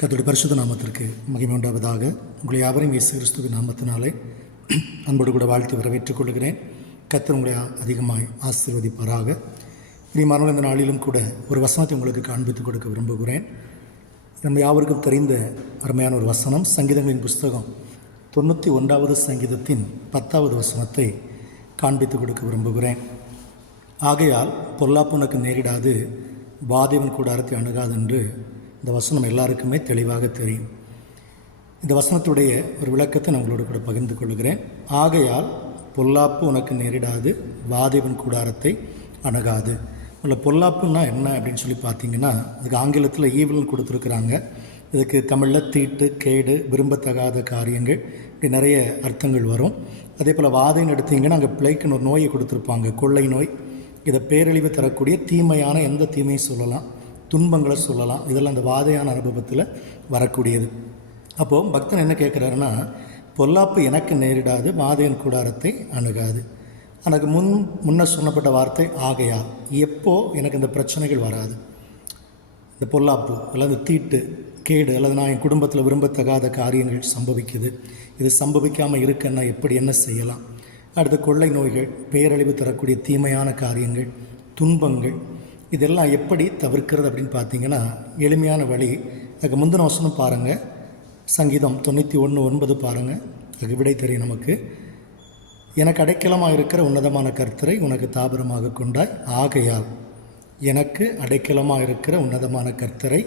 கர்த்தருடைய பரிசுத்த நாமத்திற்கு மகிமை உண்டாவதாக. உங்களை யாவரையும் இயேசு கிறிஸ்துவின் நாமத்தினாலே அன்போடு கூட வாழ்த்து வரவேற்றுக் கொள்கிறேன். கத்தர் உங்களை அதிகமாக ஆசீர்வதிப்பாராக. பிரியமானவர்கள் இந்த நாளிலும் கூட ஒரு வசனத்தை உங்களுக்கு காண்பித்துக் கொடுக்க விரும்புகிறேன். நம்ம யாவருக்கும் தெரிந்த அருமையான ஒரு வசனம் சங்கீதங்களின் புஸ்தகம் தொண்ணூற்றி ஒன்றாவது சங்கீதத்தின் பத்தாவது வசனத்தை காண்பித்துக் கொடுக்க விரும்புகிறேன். ஆகையால் பொல்லாப்பு உனக்கு நேரிடாது வாதேவன் கூடாரத்தை அணுகாது என்று இந்த வசனம் எல்லாருக்குமே தெளிவாக தெரியும். இந்த வசனத்துடைய ஒரு விளக்கத்தை நான் உங்களோட கூட பகிர்ந்து கொள்கிறேன். ஆகையால் பொல்லாப்பு உனக்கு நேரிடாது வாதேவன் கூடாரத்தை அணுகாது. உள்ள பொல்லாப்புன்னா என்ன அப்படின்னு சொல்லி பார்த்தீங்கன்னா இதுக்கு ஆங்கிலத்தில் ஈவில்னு கொடுத்துருக்குறாங்க. இதுக்கு தமிழில் தீட்டு கேடு விரும்பத்தகாத காரியங்கள் இப்படி நிறைய அர்த்தங்கள் வரும். அதே போல் வாதைன்னு எடுத்தீங்கன்னா அங்கே பிழைக்குன்னு ஒரு நோயை கொடுத்துருப்பாங்க. கொள்ளை நோய். இதை பேரழிவு தரக்கூடிய தீமையான எந்த தீமையும் சொல்லலாம். துன்பங்களை சொல்லலாம். இதெல்லாம் அந்த வாதையான அனுபவத்தில் வரக்கூடியது. அப்போது பக்தன் என்ன கேட்குறாருன்னா பொல்லாப்பு எனக்கு நேரிடாது வாதையின் கூடாரத்தை அணுகாது. எனக்கு முன் முன்ன சொன்னப்பட்ட வார்த்தை ஆகையா எப்போ எனக்கு இந்த பிரச்சனைகள் வராது. இந்த பொல்லாப்பு அல்லது தீட்டு கேடு அல்லது நான் என் குடும்பத்தில் விரும்பத்தகாத காரியங்கள் சம்பவிக்குது. இது சம்பவிக்காமல் இருக்குன்னா எப்படி என்ன செய்யலாம்? அடுத்து கொள்ளை நோய்கள் பேரழிவு தரக்கூடிய தீமையான காரியங்கள் துன்பங்கள் இதெல்லாம் எப்படி தவிர்க்கிறது அப்படின்னு பார்த்தீங்கன்னா எளிமையான வழி. அதுக்கு முந்தின வசனம் பாருங்கள் சங்கீதம் தொண்ணூற்றி ஒன்று ஒன்பது பாருங்கள் அதுக்கு விடை தெரியும் நமக்கு. எனக்கு அடைக்கலமாக இருக்கிற உன்னதமான கர்த்தரை உனக்கு தாபரமாக கொண்டாய். ஆகையால் எனக்கு அடைக்கலமாக இருக்கிற உன்னதமான கர்த்தரை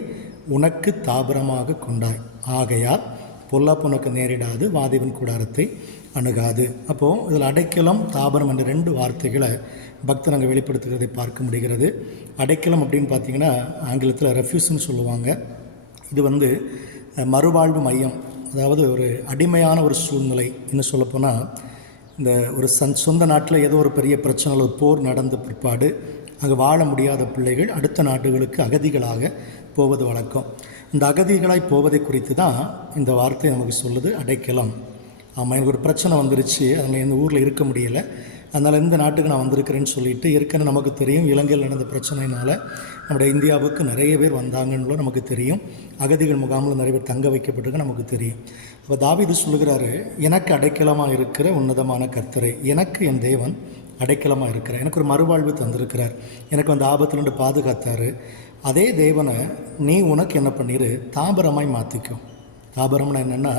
உனக்கு தாபரமாக கொண்டாய். ஆகையால் பொல்லாப்பு உனக்கு நேரிடாது வாதிவன் கூடாரத்தை அணுகாது. அப்போது இதில் அடைக்கலம் தாபனம் என்ற ரெண்டு வார்த்தைகளை பக்தர் அங்கே வெளிப்படுத்துகிறதை பார்க்க முடிகிறது. அடைக்கலம் அப்படின்னு பார்த்தீங்கன்னா ஆங்கிலத்தில் ரெஃப்யூஸ்னு சொல்லுவாங்க. இது வந்து மறுவாழ்வு மையம் அதாவது ஒரு அடிமையான ஒரு சூழ்நிலை இன்னும் சொல்லப்போனால் இந்த ஒரு சன் சொந்த நாட்டில் ஏதோ ஒரு பெரிய பிரச்சனை ஒரு போர் நடந்த பிற்பாடு அங்கே வாழ முடியாத பிள்ளைகள் அடுத்த நாடுகளுக்கு அகதிகளாக போவது வழக்கம். இந்த அகதிகளாய் போவதை குறித்து தான் இந்த வார்த்தை நமக்கு சொல்லுது அடைக்கலம். ஆமாம் எனக்கு ஒரு பிரச்சனை வந்துருச்சு. அதில் இந்த ஊரில் இருக்க முடியலை. அதனால் இந்த நாட்டுக்கு நான் வந்திருக்கிறேன்னு சொல்லிட்டு ஏற்கனவே நமக்கு தெரியும் இலங்கையில் நடந்த பிரச்சனையினால் நம்முடைய இந்தியாவுக்கு நிறைய பேர் வந்தாங்கன்னு நமக்கு தெரியும். அகதிகள் முகாமில் நிறைய பேர் தங்க வைக்கப்பட்டிருக்கு நமக்கு தெரியும். அப்போ தாவீது சொல்லுகிறாரு எனக்கு அடைக்கலமாக இருக்கிற உன்னதமான கர்த்தரை எனக்கு என் தேவன் அடைக்கலமாக இருக்கிறார். எனக்கு ஒரு மறுவாழ்வு தந்திருக்கிறார். எனக்கு அந்த ஆபத்துலேருந்து பாதுகாத்தார். அதே தேவனை நீ உனக்கு என்ன பண்ணிடு தாபரமாய் மாற்றிக்கும் தாபரம்னா என்னென்னா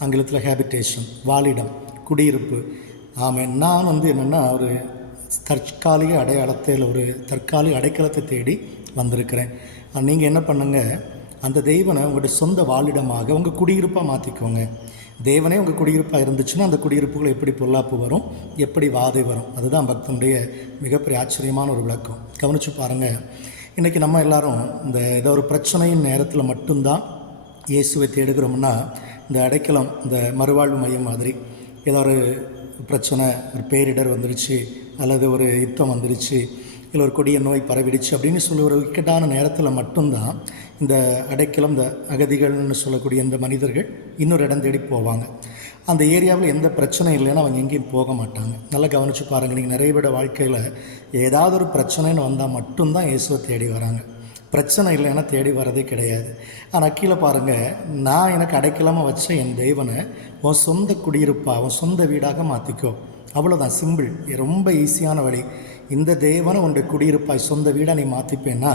ஆங்கிலத்தில் ஹேபிட்டேஷன் வாழிடம் குடியிருப்பு. ஆமாம் நான் வந்து என்னென்னா ஒரு தற்காலிக அடையாளத்தில் ஒரு தற்காலிக அடைக்கலத்தை தேடி வந்திருக்கிறேன். நீங்கள் என்ன பண்ணுங்கள் அந்த தெய்வனை உங்களுடைய சொந்த வாழிடமாக உங்கள் குடியிருப்பாக மாற்றிக்கோங்க தேவனே உங்கள் குடியிருப்பாக இருந்துச்சுன்னா அந்த குடியிருப்புகள் எப்படி பொல்லாப்பு வரும்? எப்படி வாதை வரும்? அதுதான் பக்தனுடைய மிகப்பெரிய ஆச்சரியமான ஒரு விளக்கம். கவனித்து பாருங்கள் இன்றைக்கி நம்ம எல்லோரும் இந்த ஏதோ ஒரு பிரச்சனையின் நேரத்தில் மட்டும்தான் இயேசுவை தேடுகிறோம்னா இந்த அடைக்கலம் இந்த மறுவாழ்வு மையம் மாதிரி ஏதோ ஒரு பிரச்சனை ஒரு பேரிடர் வந்துடுச்சு அல்லது ஒரு யுத்தம் வந்துடுச்சு இல்லை ஒரு கொடிய நோய் பரவிடுச்சு அப்படின்னு சொல்லி ஒரு இக்கட்டான நேரத்தில் மட்டும்தான் இந்த அடைக்கலம் இந்த அகதிகள்னு சொல்லக்கூடிய இந்த மனிதர்கள் இன்னொரு இடம் தேடி போவாங்க. அந்த ஏரியாவில் எந்த பிரச்சனையும் இல்லைன்னா அவங்க எங்கேயும் போக மாட்டாங்க. நல்லா கவனித்து பாருங்கள் நீங்கள் நிறைய பேட வாழ்க்கையில் ஏதாவது ஒரு பிரச்சனைன்னு வந்தால் மட்டும்தான் இயேசுவை தேடி வராங்க. பிரச்சனை இல்லைன்னா தேடி வரதே கிடையாது. ஆனால் கீழே பாருங்கள் நான் எனக்கு அடைக்கலாமல் வச்ச என் தெய்வனை உன் சொந்த குடியிருப்பாக உன் சொந்த வீடாக மாற்றிக்கோ அவ்வளோதான் சிம்பிள் ரொம்ப ஈஸியான வழி. இந்த தேவனை உன்னுடைய குடியிருப்பாய் சொந்த வீடாக நீ மாற்றிப்பேன்னா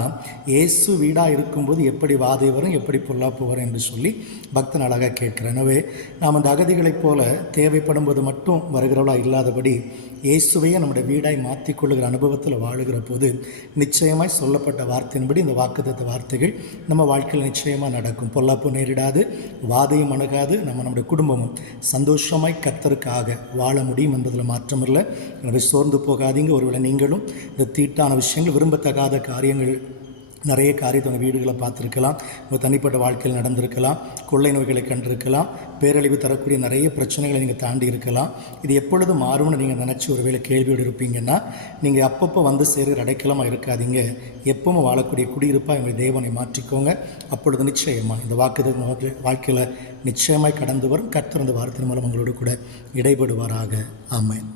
இயேசு வீடாக இருக்கும்போது எப்படி வாதை வரும் எப்படி பொல்லாப்பு வரும் என்று சொல்லி பக்தன் அழகாக கேட்கிறேன் எனவே நாம் அந்த அகதிகளைப் போல தேவைப்படும் போது மட்டும் வருகிறவளா இல்லாதபடி இயேசுவையே நம்முடைய வீடாய் மாற்றிக்கொள்ளுகிற அனுபவத்தில் வாழுகிற போது நிச்சயமாய் சொல்லப்பட்ட வார்த்தையின்படி இந்த வாக்குத்தத்த வார்த்தைகள் நம்ம வாழ்க்கையில் நிச்சயமாக நடக்கும். பொல்லாப்பு நேரிடாது வாதையும் அணுகாது நம்ம நம்முடைய குடும்பமும் சந்தோஷமாய் கத்தருக்காக வாழ முடியும் என்பதில் மாற்றமில்லை. எனவே சோர்ந்து போகாதீங்க. ஒருவேளை நீங்கள் நீங்களும் இந்த தீட்டான விஷயங்கள் விரும்பத்தகாத காரியங்கள் நிறைய காரியத்தை உங்கள் வீடுகளை பார்த்துருக்கலாம். உங்கள் தனிப்பட்ட வாழ்க்கையில் நடந்திருக்கலாம். கொள்ளை நோய்களை கண்டிருக்கலாம். பேரழிவு தரக்கூடிய நிறைய பிரச்சனைகளை நீங்கள் தாண்டி இருக்கலாம். இது எப்பொழுது மாறும்னு நீங்கள் நினச்சி ஒருவேளை கேள்வியோடு இருப்பீங்கன்னா நீங்கள் அப்பப்போ வந்து சேருகிற அடைக்கலமாக இருக்காதீங்க. எப்பவும் வாழக்கூடிய குடியிருப்பாக எங்கள் தேவனை மாற்றிக்கோங்க. அப்பொழுது நிச்சயமாக இந்த வாக்கு வாழ்க்கையில் நிச்சயமாய் கடந்து வரும் கத்திறந்த இந்த மூலம் உங்களோடு கூட இடைபடுவாராக. ஆமாம்